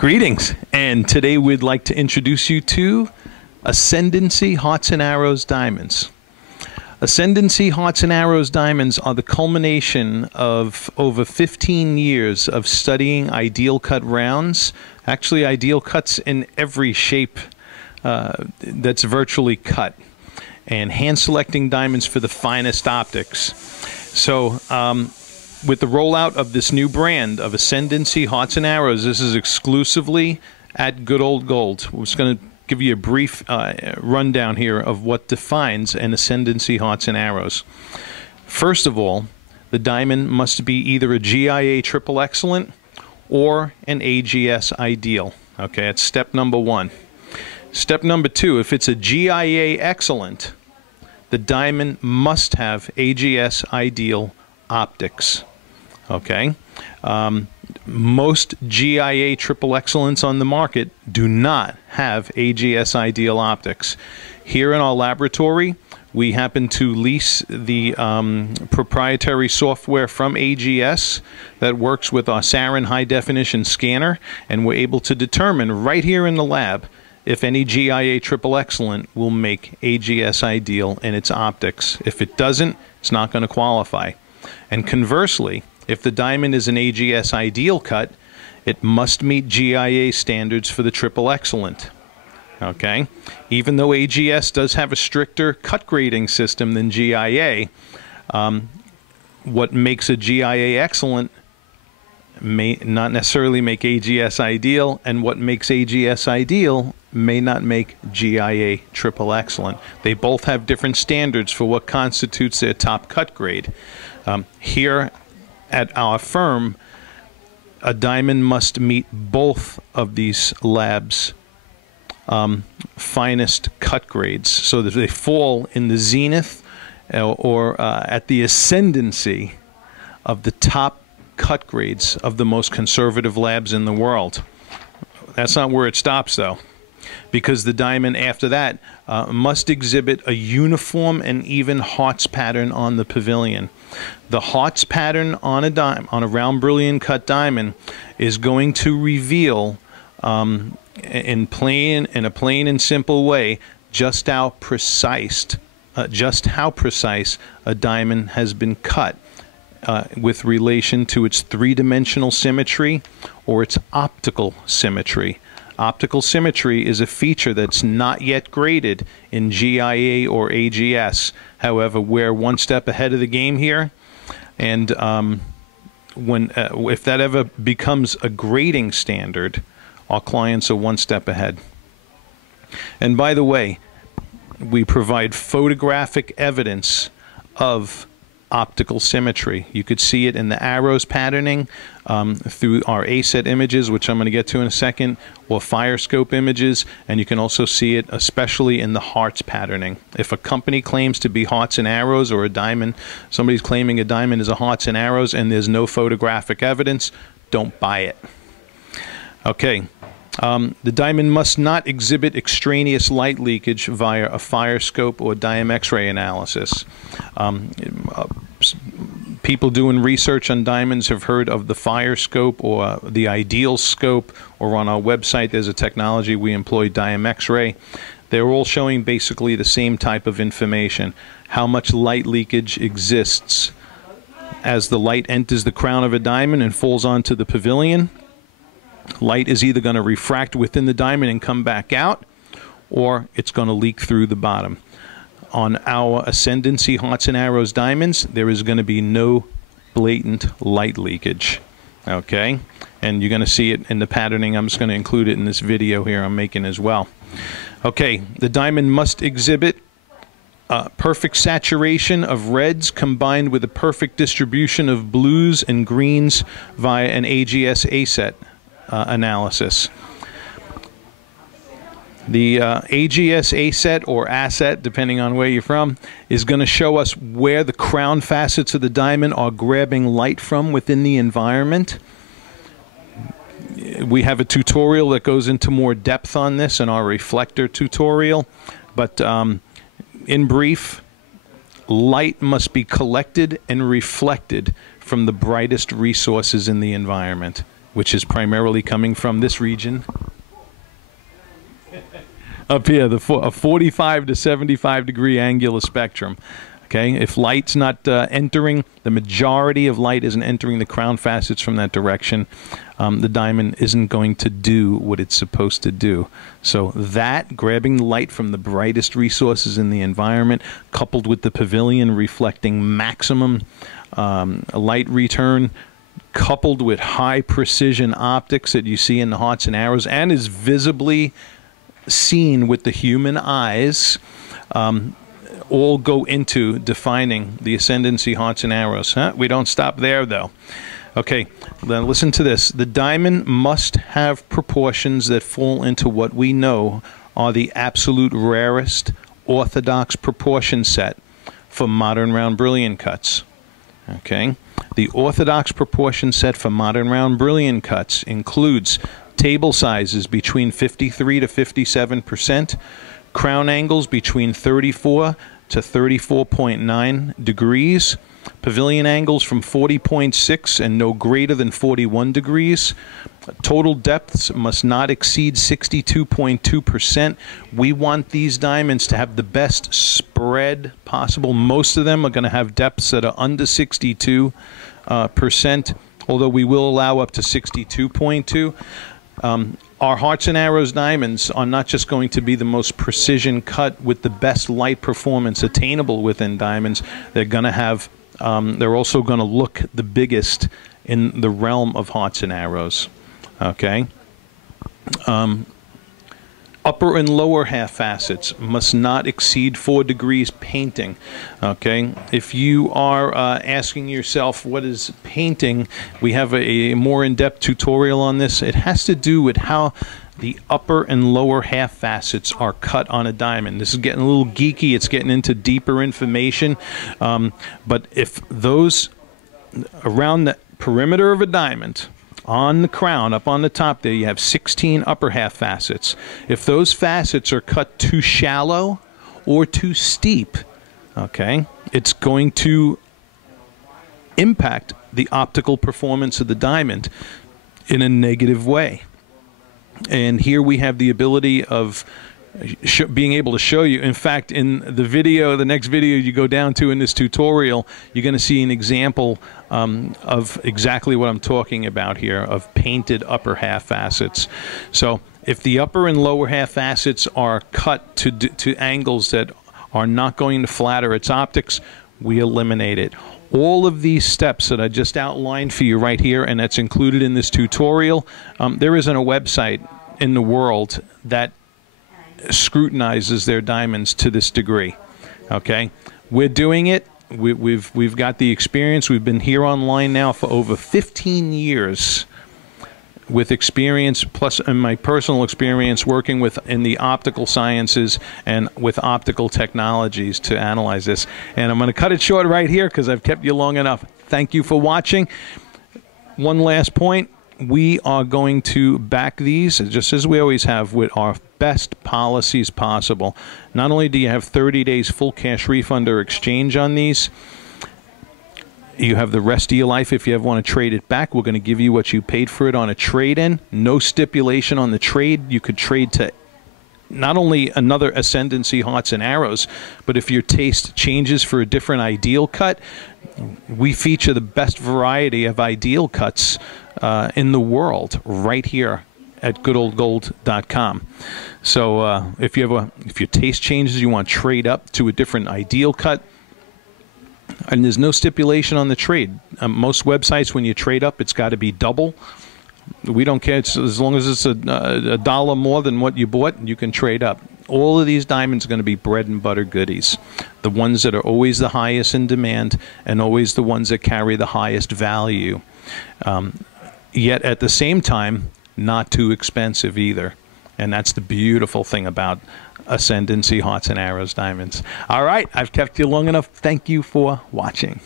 Greetings, and today we'd like to introduce you to Ascendancy Hearts and Arrows Diamonds. Ascendancy Hearts and Arrows Diamonds are the culmination of over 15 years of studying ideal cut rounds, actually ideal cuts in every shape that's virtually cut, and hand selecting diamonds for the finest optics. So, with the rollout of this new brand of Ascendancy Hearts and Arrows, this is exclusively at Good Old Gold. We're just going to give you a brief rundown here of what defines an Ascendancy Hearts and Arrows. First of all, the diamond must be either a GIA Triple Excellent or an AGS Ideal. Okay, that's step number one. Step number two, if it's a GIA Excellent, the diamond must have AGS Ideal optics. Okay, most GIA Triple Excellents on the market do not have AGS Ideal optics. Here in our laboratory, we happen to lease the proprietary software from AGS that works with our Sarin high definition scanner, and we're able to determine right here in the lab if any GIA Triple Excellent will make AGS Ideal in its optics. If it doesn't, it's not going to qualify. And conversely, if the diamond is an AGS Ideal cut, it must meet GIA standards for the Triple Excellent. Okay? Even though AGS does have a stricter cut grading system than GIA, what makes a GIA Excellent may not necessarily make AGS Ideal, and what makes AGS Ideal may not make GIA Triple Excellent. They both have different standards for what constitutes their top cut grade. Here at our firm, a diamond must meet both of these labs' finest cut grades, so that they fall in the zenith or at the ascendancy of the top cut grades of the most conservative labs in the world. That's not where it stops, though, because the diamond after that must exhibit a uniform and even hearts pattern on the pavilion. The hearts pattern on a round brilliant cut diamond is going to reveal in a plain and simple way just how precise a diamond has been cut with relation to its three-dimensional symmetry or its optical symmetry. Optical symmetry is a feature that's not yet graded in GIA or AGS. However, we're one step ahead of the game here, and if that ever becomes a grading standard, our clients are one step ahead. And by the way, we provide photographic evidence of optical symmetry. You could see it in the arrows patterning through our ASET images, which I'm going to get to in a second, or fire scope images, and you can also see it especially in the hearts patterning. If a company claims to be hearts and arrows, or a diamond, somebody's claiming a diamond is a hearts and arrows and there's no photographic evidence, don't buy it. Okay. The diamond must not exhibit extraneous light leakage via a fire scope or Diam X-ray analysis. People doing research on diamonds have heard of the fire scope or the ideal scope, or on our website there's a technology we employ, Diam X-ray. They're all showing basically the same type of information. How much light leakage exists as the light enters the crown of a diamond and falls onto the pavilion. Light is either going to refract within the diamond and come back out, or it's going to leak through the bottom. On our Ascendancy Hearts and Arrows diamonds, there is going to be no blatant light leakage. Okay? And you're going to see it in the patterning. I'm just going to include it in this video here I'm making as well. Okay, the diamond must exhibit perfect saturation of reds combined with a perfect distribution of blues and greens via an AGS ASET analysis. The AGS ASET or ASET, depending on where you're from, is going to show us where the crown facets of the diamond are grabbing light from within the environment. We have a tutorial that goes into more depth on this in our reflector tutorial, but in brief, light must be collected and reflected from the brightest resources in the environment. which is primarily coming from this region. Up here, a 45 to 75 degree angular spectrum. Okay, if light's not entering, the majority of light isn't entering the crown facets from that direction, the diamond isn't going to do what it's supposed to do. So that, grabbing the light from the brightest resources in the environment, coupled with the pavilion reflecting maximum light return, coupled with high precision optics that you see in the hearts and arrows and is visibly seen with the human eyes, all go into defining the Ascendancy hearts and arrows. We don't stop there, though. Okay, then listen to this. The diamond must have proportions that fall into what we know are the absolute rarest orthodox proportion set for modern round brilliant cuts. Okay, the orthodox proportion set for modern round brilliant cuts includes table sizes between 53 to 57%, crown angles between 34 to 34.9 degrees, pavilion angles from 40.6 and no greater than 41 degrees. Total depths must not exceed 62.2%. We want these diamonds to have the best spread possible. Most of them are going to have depths that are under 62%, although we will allow up to 62.2. Our hearts and arrows diamonds are not just going to be the most precision cut with the best light performance attainable within diamonds. They're going to have, they're also going to look the biggest in the realm of hearts and arrows. Okay. Upper and lower half facets must not exceed 4 degrees painting. Okay, if you are asking yourself what is painting, we have a more in-depth tutorial on this. It has to do with how the upper and lower half facets are cut on a diamond. This is getting a little geeky. It's getting into deeper information. But if those around the perimeter of a diamond, on the crown, up on the top there, you have 16 upper half facets. If those facets are cut too shallow or too steep, okay, it's going to impact the optical performance of the diamond in a negative way. And here we have the ability of being able to show you. In fact, in the video, the next video you go down to in this tutorial, you're going to see an example of exactly what I'm talking about here, of painted upper half facets. So if the upper and lower half facets are cut to angles that are not going to flatter its optics, we eliminate it. All of these steps that I just outlined for you right here, and that's included in this tutorial, there isn't a website in the world that scrutinizes their diamonds to this degree. Okay, we're doing it. We've got the experience. We've been here online now for over 15 years with experience, plus in my personal experience working in the optical sciences and with optical technologies to analyze this. And I'm going to cut it short right here because I've kept you long enough. Thank you for watching. One last point. We are going to back these, just as we always have, with our best policies possible. Not only do you have 30 days full cash refund or exchange on these, you have the rest of your life. If you ever want to trade it back, we're going to give you what you paid for it on a trade-in. No stipulation on the trade. You could trade to not only another Ascendancy hearts and arrows, but if your taste changes for a different ideal cut, we feature the best variety of ideal cuts in the world right here at goodoldgold.com. So if your taste changes, you want to trade up to a different ideal cut, and there's no stipulation on the trade. Most websites, when you trade up, it's got to be double. We don't care. As long as it's a dollar more than what you bought, you can trade up. All of these diamonds are going to be bread and butter goodies. The ones that are always the highest in demand and always the ones that carry the highest value. Yet at the same time, not too expensive either. And that's the beautiful thing about Ascendancy hearts and arrows diamonds. All right, I've kept you long enough. Thank you for watching.